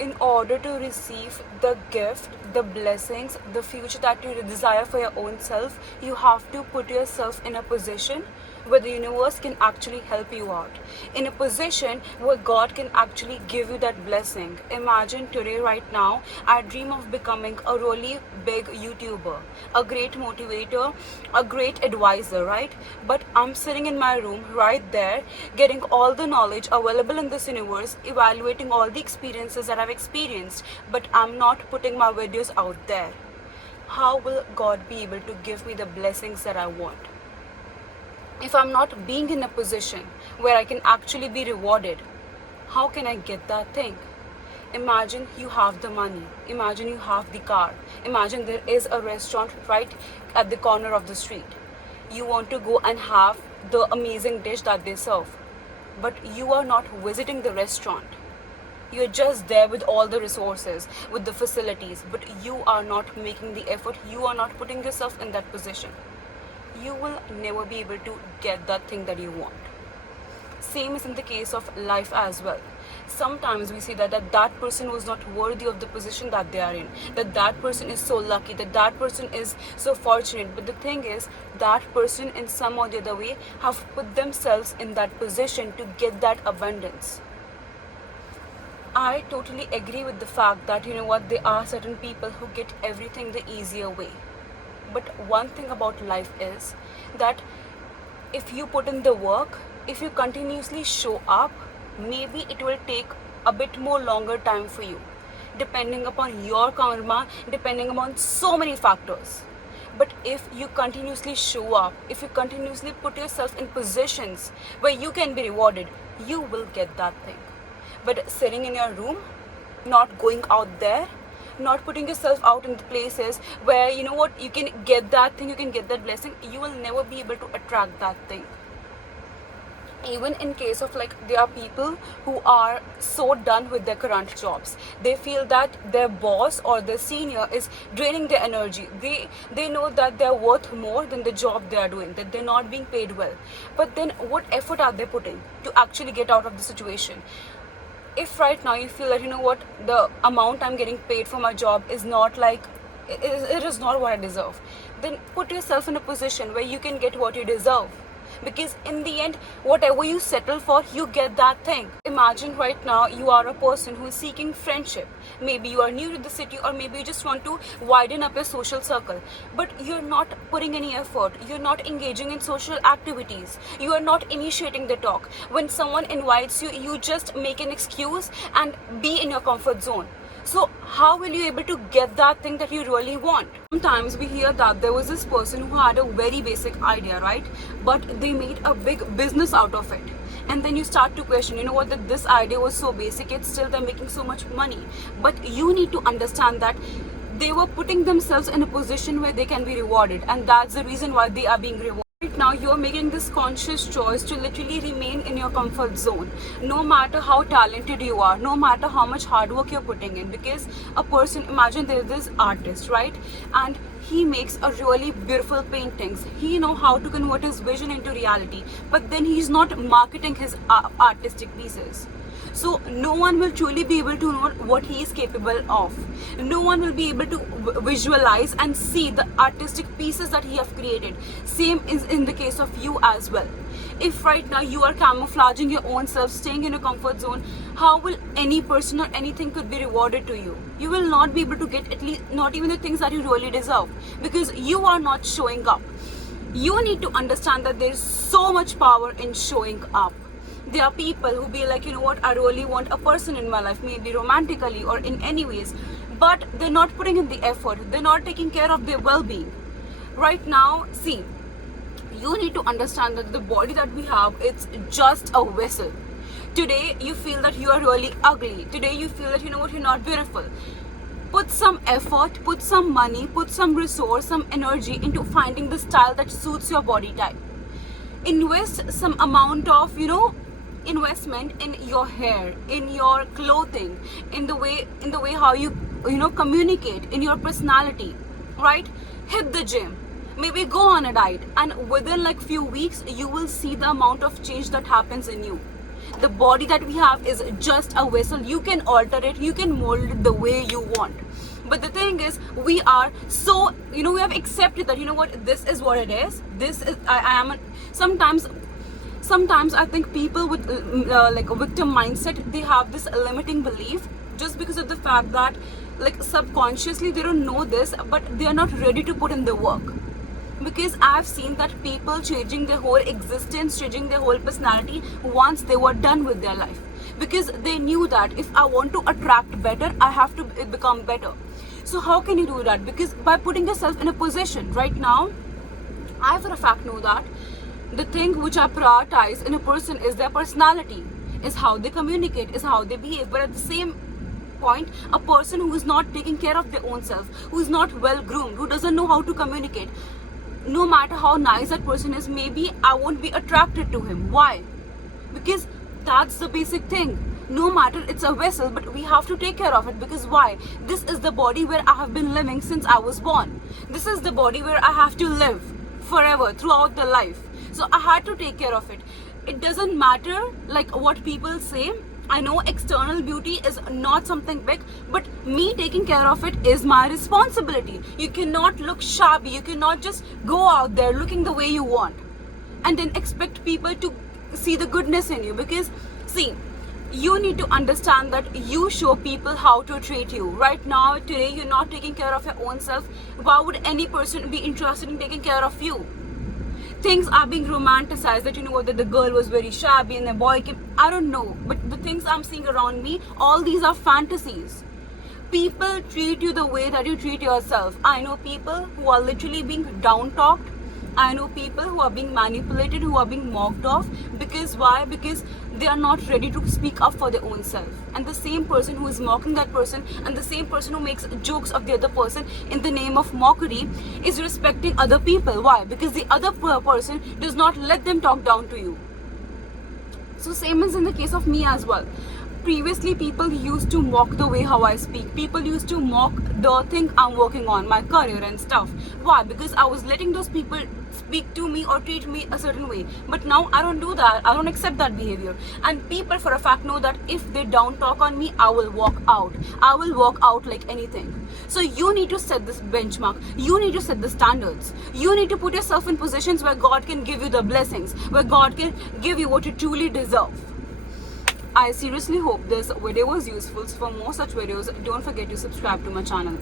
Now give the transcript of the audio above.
in order to receive the gift, the blessings, the future that you desire for your own self, you have to put yourself in a position where the universe can actually help you out. In a position where God can actually give you that blessing. Imagine today, right now, I dream of becoming a really big YouTuber, a great motivator, a great advisor, right? But I'm sitting in my room right there, getting all the knowledge available in this universe, evaluating all the experiences that I've experienced, but I'm not putting my videos out there. How will God be able to give me the blessings that I want? If I'm not being in a position where I can actually be rewarded, how can I get that thing? Imagine you have the money. Imagine you have the car. Imagine there is a restaurant right at the corner of the street. You want to go and have the amazing dish that they serve, but you are not visiting the restaurant. You're just there with all the resources, with the facilities, but you are not making the effort. You are not putting yourself in that position. You will never be able to get that thing that you want. Same is in the case of life as well. Sometimes we say that person was not worthy of the position that they are in, that person is so lucky, that person is so fortunate. But the thing is, that person in some or the other way have put themselves in that position to get that abundance. I totally agree with the fact that, you know what, there are certain people who get everything the easier way. But one thing about life is that if you put in the work, if you continuously show up, maybe it will take a bit more longer time for you, depending upon your karma, depending upon so many factors. But if you continuously show up, if you continuously put yourself in positions where you can be rewarded, you will get that thing. But sitting in your room, not going out there, not putting yourself out in the places where, you know what, you can get that thing, you can get that blessing, you will never be able to attract that thing. Even in case of, like, there are people who are so done with their current jobs, they feel that their boss or their senior is draining their energy. They know that they're worth more than the job they are doing, that they're not being paid well. But then what effort are they putting to actually get out of the situation? If right now you feel that, you know what, the amount I'm getting paid for my job is not like, it is not what I deserve, then put yourself in a position where you can get what you deserve. Because in the end, whatever you settle for, you get that thing. Imagine right now you are a person who is seeking friendship. Maybe you are new to the city, or maybe you just want to widen up your social circle, but you're not putting any effort, you're not engaging in social activities, you are not initiating the talk. When someone invites you, you just make an excuse and be in your comfort zone. So how will you able to get that thing that you really want? Sometimes we hear that there was this person who had a very basic idea, right? But they made a big business out of it. And then you start to question, you know what, that this idea was so basic, yet still they're making so much money. But you need to understand that they were putting themselves in a position where they can be rewarded, and that's the reason why they are being rewarded. Right now you're making this conscious choice to literally remain in your comfort zone, no matter how talented you are, no matter how much hard work you're putting in. Because a person, imagine there's this artist, right, and he makes a really beautiful paintings, he know how to convert his vision into reality, but then he's not marketing his artistic pieces. So no one will truly be able to know what he is capable of. No one will be able to visualize and see the artistic pieces that he have created. Same is in the case of you as well. If right now you are camouflaging your own self, staying in a comfort zone, how will any person or anything could be rewarded to you? You will not be able to get, at least not even the things that you really deserve, because you are not showing up. You need to understand that there is so much power in showing up. There are people who be like, you know what, I really want a person in my life, maybe romantically or in any ways, but they're not putting in the effort, they're not taking care of their well-being. Right now, see, you need to understand that the body that we have, it's just a vessel. Today you feel that you are really ugly, today you feel that, you know what, you're not beautiful. Put some effort, put some money, put some resource, some energy into finding the style that suits your body type. Invest some amount of, you know, investment in your hair, in your clothing, in the way how you know, communicate, in your personality, right? Hit the gym, maybe go on a diet, and within like few weeks you will see the amount of change that happens in you. The body that we have is just a vessel. You can alter it, you can mold it the way you want. But the thing is, we are so, we have accepted that, this is what it is. This is, I am, sometimes I think people with like a victim mindset, they have this limiting belief just because of the fact that, like, subconsciously they don't know this, but they are not ready to put in the work. Because I've seen that people changing their whole existence, changing their whole personality once they were done with their life. Because they knew that if I want to attract better, I have to become better. So how can you do that? Because by putting yourself in a position. Right now, I for a fact know that the thing which I prioritize in a person is their personality, is how they communicate, is how they behave. But at the same point, a person who is not taking care of their own self, who is not well groomed, who doesn't know how to communicate, no matter how nice that person is, maybe I won't be attracted to him. Why? Because that's the basic thing. No matter, it's a vessel, but we have to take care of it. Because why? This is the body where I have been living since I was born. This is the body where I have to live forever, throughout the life. So I had to take care of it. It doesn't matter like what people say. I know external beauty is not something big, but me taking care of it is my responsibility. You cannot look shabby. You cannot just go out there looking the way you want and then expect people to see the goodness in you. Because see, you need to understand that you show people how to treat you. Right now, today, you're not taking care of your own self. Why would any person be interested in taking care of you? Things are being romanticized, that that the girl was very shabby and the boy came, I don't know, but the things I'm seeing around me, all these are fantasies. People treat you the way that you treat yourself. I know people who are literally being down talked. I know people who are being manipulated, who are being mocked off. Because why? Because they are not ready to speak up for their own self. And the same person who is mocking that person, and the same person who makes jokes of the other person in the name of mockery, is respecting other people. Why? Because the other person does not let them talk down to you. So same is in the case of me as well. Previously, people used to mock the way how I speak. People used to mock the thing I'm working on, my career and stuff. Why? Because I was letting those people speak to me or treat me a certain way. But now I don't do that. I don't accept that behavior. And people for a fact know that if they down talk on me, I will walk out. I will walk out like anything. So you need to set this benchmark. You need to set the standards. You need to put yourself in positions where God can give you the blessings, where God can give you what you truly deserve. I seriously hope this video was useful. So for more such videos, don't forget to subscribe to my channel.